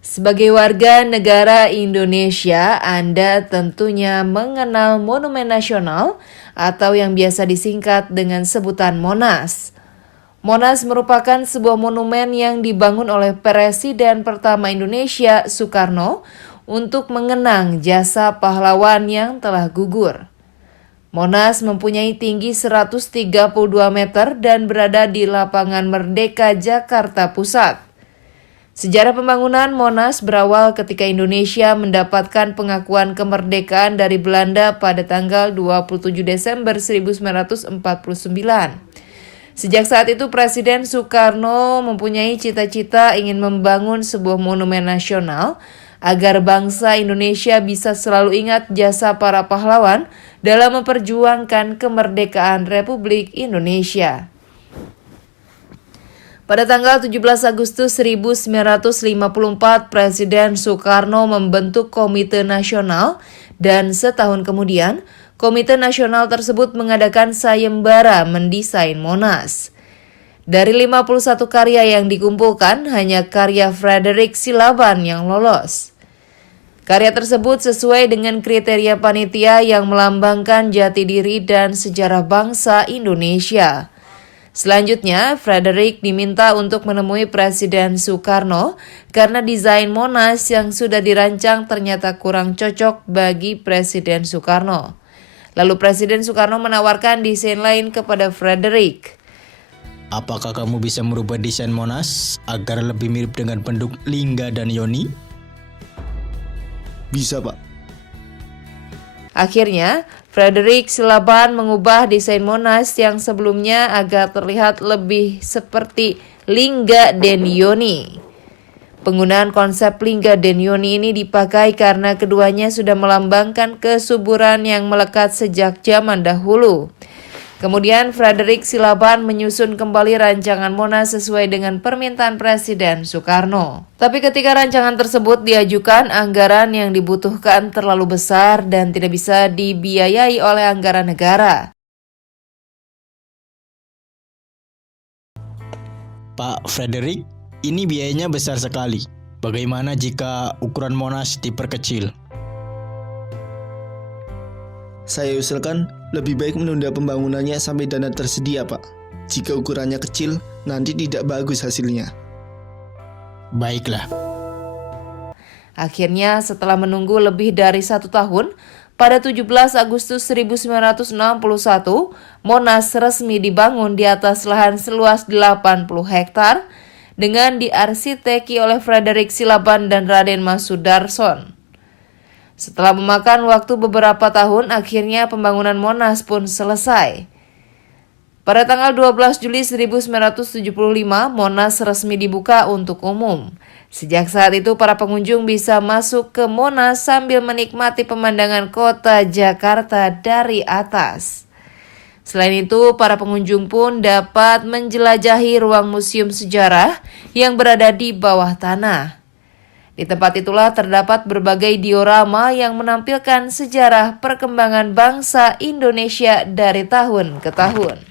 Sebagai warga negara Indonesia, Anda tentunya mengenal Monumen Nasional atau yang biasa disingkat dengan sebutan Monas. Monas merupakan sebuah monumen yang dibangun oleh Presiden pertama Indonesia, Soekarno, untuk mengenang jasa pahlawan yang telah gugur. Monas mempunyai tinggi 132 meter dan berada di Lapangan Merdeka, Jakarta Pusat. Sejarah pembangunan Monas berawal ketika Indonesia mendapatkan pengakuan kemerdekaan dari Belanda pada tanggal 27 Desember 1949. Sejak saat itu Presiden Soekarno mempunyai cita-cita ingin membangun sebuah monumen nasional agar bangsa Indonesia bisa selalu ingat jasa para pahlawan dalam memperjuangkan kemerdekaan Republik Indonesia. Pada tanggal 17 Agustus 1954, Presiden Soekarno membentuk Komite Nasional dan setahun kemudian, Komite Nasional tersebut mengadakan sayembara mendesain Monas. Dari 51 karya yang dikumpulkan, hanya karya Frederick Silaban yang lolos. Karya tersebut sesuai dengan kriteria panitia yang melambangkan jati diri dan sejarah bangsa Indonesia. Selanjutnya, Frederick diminta untuk menemui Presiden Soekarno karena desain Monas yang sudah dirancang ternyata kurang cocok bagi Presiden Soekarno. Lalu Presiden Soekarno menawarkan desain lain kepada Frederick. Apakah kamu bisa merubah desain Monas agar lebih mirip dengan penduduk Lingga dan Yoni? Bisa, Pak. Akhirnya, Frederick Silaban mengubah desain Monas yang sebelumnya agar terlihat lebih seperti Lingga dan Yoni. Penggunaan konsep Lingga dan Yoni ini dipakai karena keduanya sudah melambangkan kesuburan yang melekat sejak zaman dahulu. Kemudian Frederick Silaban menyusun kembali rancangan Monas sesuai dengan permintaan Presiden Soekarno. Tapi ketika rancangan tersebut diajukan, anggaran yang dibutuhkan terlalu besar dan tidak bisa dibiayai oleh anggaran negara. Pak Frederick, ini biayanya besar sekali. Bagaimana jika ukuran Monas diperkecil? Saya usulkan lebih baik menunda pembangunannya sampai dana tersedia, Pak. Jika ukurannya kecil, nanti tidak bagus hasilnya. Baiklah. Akhirnya setelah menunggu lebih dari 1 tahun, pada 17 Agustus 1961, Monas resmi dibangun di atas lahan seluas 80 hektar dengan diarsiteki oleh Frederick Silaban dan Raden Mas Sudarson. Setelah memakan waktu beberapa tahun, akhirnya pembangunan Monas pun selesai. Pada tanggal 12 Juli 1975, Monas resmi dibuka untuk umum. Sejak saat itu, para pengunjung bisa masuk ke Monas sambil menikmati pemandangan kota Jakarta dari atas. Selain itu, para pengunjung pun dapat menjelajahi ruang museum sejarah yang berada di bawah tanah. Di tempat itulah terdapat berbagai diorama yang menampilkan sejarah perkembangan bangsa Indonesia dari tahun ke tahun.